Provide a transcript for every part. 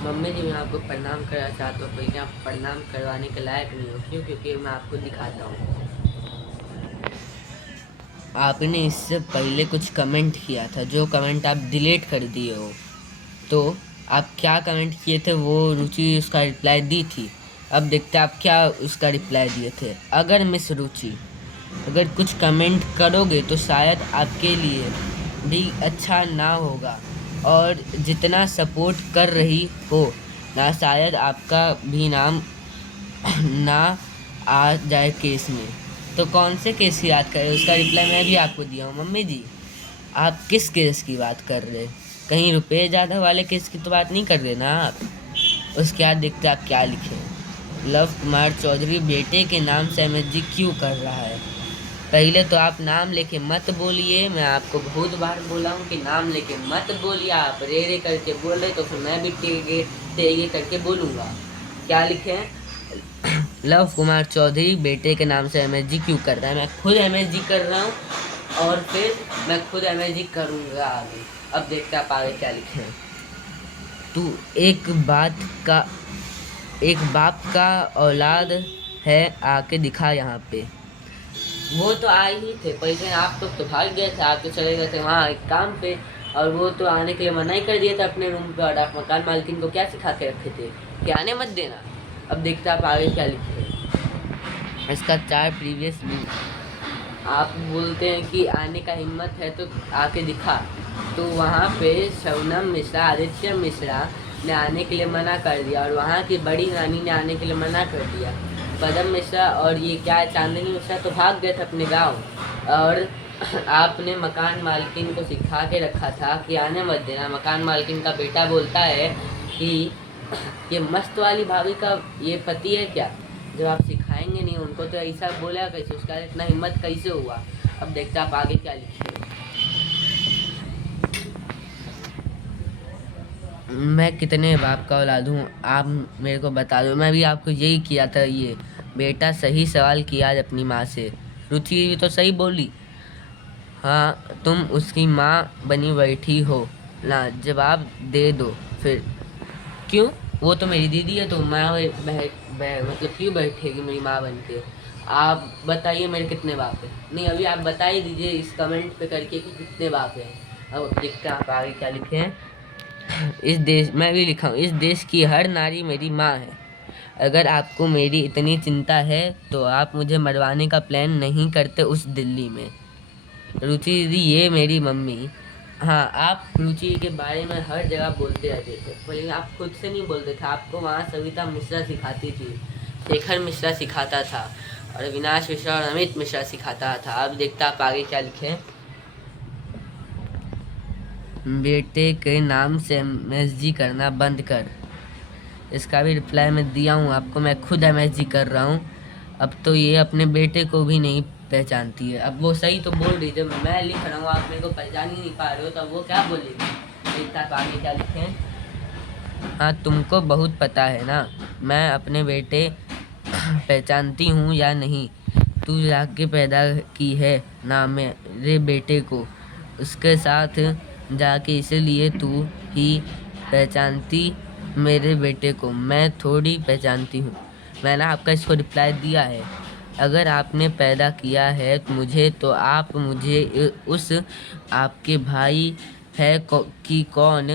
Mummy जी मैं आपको प्रणाम करना चाहता हूँ, लेकिन आप प्रणाम करवाने के लायक नहीं हो। क्यों? क्योंकि मैं आपको दिखाता हूँ। आपने इससे पहले कुछ कमेंट किया था, जो कमेंट आप डिलीट कर दिए हो। तो आप क्या कमेंट किए थे वो रुचि उसका रिप्लाई दी थी। अब देखते हैं आप क्या उसका रिप्लाई दिए थे। अगर मिस रुचि अगर कुछ कमेंट करोगे तो शायद आपके लिए भी अच्छा ना होगा, और जितना सपोर्ट कर रही हो ना, शायद आपका भी नाम ना आ जाए केस में। तो कौन से केस की बात कर रहे हो? उसका रिप्लाई मैं भी आपको दिया हूँ। मम्मी जी, आप किस केस की बात कर रहे? कहीं रुपए ज्यादा वाले केस की तो बात नहीं कर रहे ना आप? उसके बाद देखते आप क्या लिखे। लव कुमार चौधरी बेटे के नाम से एमएसजी क्यों कर रहा है? पहले तो आप नाम लेके मत बोलिए। मैं आपको बहुत बार बोला हूँ कि नाम लेके मत बोलिए। आप रे रे करके बोल रहे तो फिर मैं भी टेगे टेगे करके बोलूँगा। क्या लिखे हैं? लव कुमार चौधरी बेटे के नाम से एमएसजी क्यों कर रहा है? मैं खुद एमएसजी कर रहा हूँ, और फिर मैं खुद एमएसजी करूँगा आगे। अब देखते आप आगे क्या लिखे हैं। तू एक बात का एक बाप का औलाद है, आके दिखा यहाँ पे। वो तो आए ही थे पहले, आप तो भाग गए थे। आप तो चले गए थे वहाँ एक काम पे, और वो तो आने के लिए मना ही कर दिया था अपने रूम पे। और आप मकान मालकिन को क्या सिखा के रखे थे कि आने मत देना? अब देखते आप आगे क्या लिखे। इसका 4 प्रीवियस व्यू। आप बोलते हैं कि आने का हिम्मत है तो आके दिखा। तो वहाँ पे शबनम मिश्रा, आदित्य मिश्रा ने आने के लिए मना कर दिया, और वहाँ की बड़ी नानी ने आने के लिए मना कर दिया। पदम मिश्रा और ये क्या है, चांदनी मिश्रा तो भाग गए थे अपने गांव। और आपने मकान मालकिन को सिखा के रखा था कि आने मत देना। मकान मालकिन का बेटा बोलता है कि ये मस्त वाली भाभी का ये पति है क्या? जब आप सिखाएंगे नहीं उनको तो ऐसा बोला कैसे? उसका इतना हिम्मत कैसे हुआ? अब देखते आप आगे क्या लिखिए। मैं कितने बाप का औलाद हूँ, आप मेरे को बता दो। मैं भी आपको यही किया था। ये बेटा सही सवाल किया आज अपनी माँ से। रुचि तो सही बोली। हाँ, तुम उसकी माँ बनी बैठी हो ना, जवाब दे दो फिर। क्यों? वो तो मेरी दीदी है, तो माँ मतलब क्यों बैठेगी मेरी माँ बन के? आप बताइए मेरे कितने बाप है? नहीं, अभी आप बता ही दीजिए इस कमेंट पे करके कि कितने बाप हैं। अब देखते हैं आप आगे क्या लिखे हैं। इस देश मैं भी लिखा हूँ, इस देश की हर नारी मेरी माँ है। अगर आपको मेरी इतनी चिंता है तो आप मुझे मरवाने का प्लान नहीं करते उस दिल्ली में। रुचि दीदी ये मेरी मम्मी। हाँ, आप रुचि के बारे में हर जगह बोलते रहते थे, लेकिन आप खुद से नहीं बोलते थे। आपको वहाँ सविता मिश्रा सिखाती थी, शेखर मिश्रा सिखाता था, और अविनाश मिश्रा और अमित मिश्रा सिखाता था। अब देखता आप आगे क्या लिखे। बेटे के नाम से एमएसजी करना बंद कर। इसका भी रिप्लाई मैं दिया हूँ आपको। मैं खुद एमएसजी कर रहा हूँ। अब तो ये अपने बेटे को भी नहीं पहचानती है। अब वो सही तो बोल रही, जब मैं लिख रहा हूँ आप मेरे को पहचान ही नहीं पा रहे हो, तब वो क्या बोलेगी? देखता तो आगे क्या लिखे हैं। हाँ, तुमको बहुत पता है ना मैं अपने बेटे पहचानती हूँ या नहीं। तू जाके पैदा की है ना मेरे बेटे को, उसके साथ जाके, इसलिए तू ही पहचानती मेरे बेटे को, मैं थोड़ी पहचानती हूँ। मैंने आपका इसको रिप्लाई दिया है। अगर आपने पैदा किया है मुझे, तो आप मुझे उस आपके भाई है कि कौन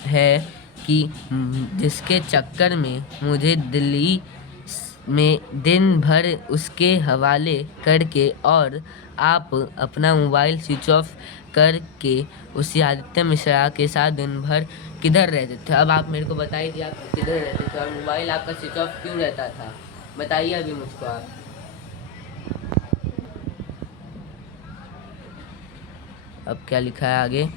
है कि जिसके चक्कर में मुझे दिल्ली में दिन भर उसके हवाले करके, और आप अपना मोबाइल स्विच ऑफ करके उसी आदित्य मिश्रा के साथ दिन भर किधर रहते थे? अब आप मेरे को बताइए आप किधर रहते थे, और मोबाइल आपका स्विच ऑफ क्यों रहता था? बताइए अभी मुझको आप। अब क्या लिखा है आगे।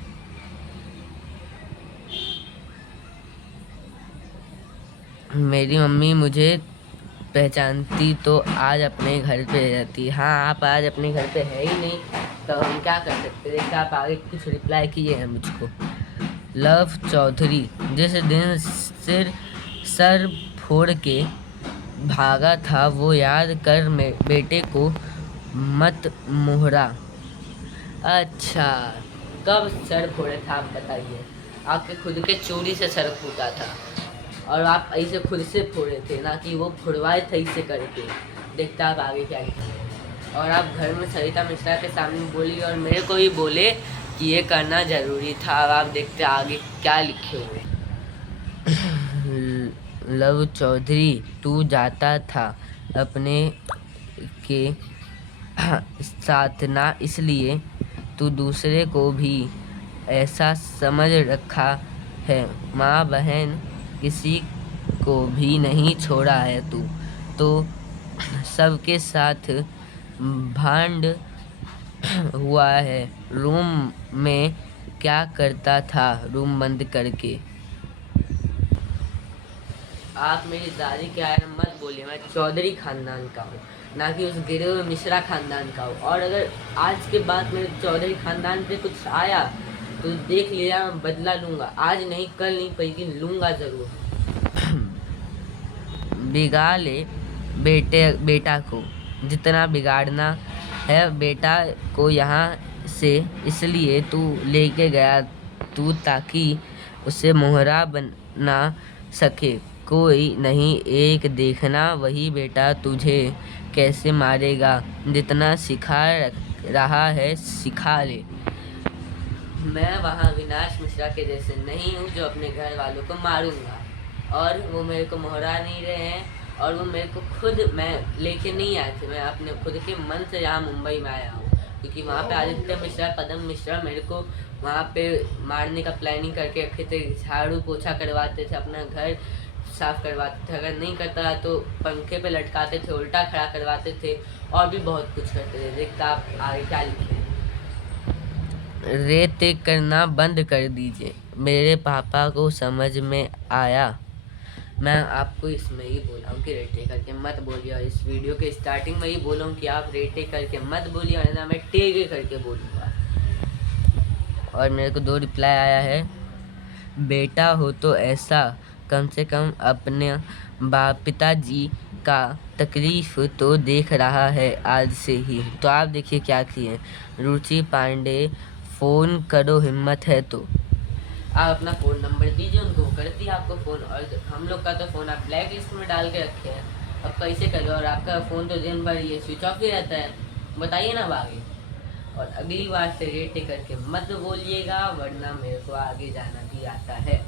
मेरी मम्मी मुझे पहचानती तो आज अपने घर पे रहती। हाँ, आप आज अपने घर पे है ही नहीं, तो हम क्या कर सकते? देखिए आप आगे कुछ रिप्लाई किए हैं मुझको। लव चौधरी जिस दिन सर फोड़ के भागा था वो याद कर बेटे को मत मोहरा। अच्छा, कब सर फोड़े था आप बताइए? आपके खुद के चोरी से सर फूटा था। और आप ऐसे खुद से फोड़े थे, ना कि वो फुड़वाए थे ऐसे करके। देखते आप आगे क्या लिखे। और आप घर में सरिता मिश्रा के सामने बोली और मेरे को भी बोले कि ये करना ज़रूरी था। अब आप देखते आगे क्या लिखे हुए। लव चौधरी, तू जाता था अपने के साथ ना, इसलिए तू दूसरे को भी ऐसा समझ रखा है। माँ बहन किसी को भी नहीं छोड़ा है तू तो। सबके साथ भांड हुआ है। रूम में क्या करता था रूम बंद करके? आप मेरी दादी के बारे में मत बोलिए। मैं चौधरी खानदान का हूँ, ना कि उस गिरे हुए मिश्रा खानदान का हूँ। और अगर आज के बाद मेरे चौधरी खानदान पे कुछ आया तो देख लिया, मैं बदला लूँगा। आज नहीं, कल नहीं, लेकिन लूँगा ज़रूर। बिगाड़ ले बेटा को, जितना बिगाड़ना है बेटा को यहाँ से, इसलिए तू लेके गया तू, ताकि उसे मोहरा बना सके। कोई नहीं, एक देखना वही बेटा तुझे कैसे मारेगा। जितना सिखा रहा है सिखा ले। मैं वहाँ विनाश मिश्रा के जैसे नहीं हूँ जो अपने घर वालों को मारूंगा। और वो मेरे को मोहरा नहीं रहे हैं, और वो मेरे को खुद, मैं लेके नहीं आए थे, मैं अपने खुद के मन से यहाँ मुंबई में आया हूँ। क्योंकि वहाँ पे आदित्य मिश्रा, पदम मिश्रा मेरे को वहाँ पे मारने का प्लानिंग करके रखे थे। झाड़ू पोछा करवाते थे, अपना घर साफ करवाते थे, अगर नहीं करता तो पंखे पे लटकाते थे, उल्टा खड़ा करवाते थे, और भी बहुत कुछ करते थे। देखता आप आगे क्या लिखे। रेते करना बंद कर दीजिए, मेरे पापा को समझ में आया। मैं आपको इसमें ही बोला हूँ कि रेटे करके मत बोलिए, और इस वीडियो के स्टार्टिंग में ही बोला हूँ कि आप रेटे करके मत बोलिए, और ना मैं टेगे करके बोलूँगा। और मेरे को 2 रिप्लाई आया है। बेटा हो तो ऐसा, कम से कम अपने पिताजी का तकलीफ तो देख रहा है आज से ही। तो आप देखिए क्या किए। रुचि पांडे, फ़ोन करो हिम्मत है तो। आप अपना फ़ोन नंबर दीजिए उनको, वो करती है आपको फ़ोन। और हम लोग का तो फ़ोन आप ब्लैक लिस्ट में डाल के रखे हैं, अब कैसे करें? और आपका फ़ोन तो दिन भर ये स्विच ऑफ ही रहता है। बताइए ना अब आगे। और अगली बार से रेट करके मत बोलिएगा, वरना मेरे को आगे जाना भी आता है।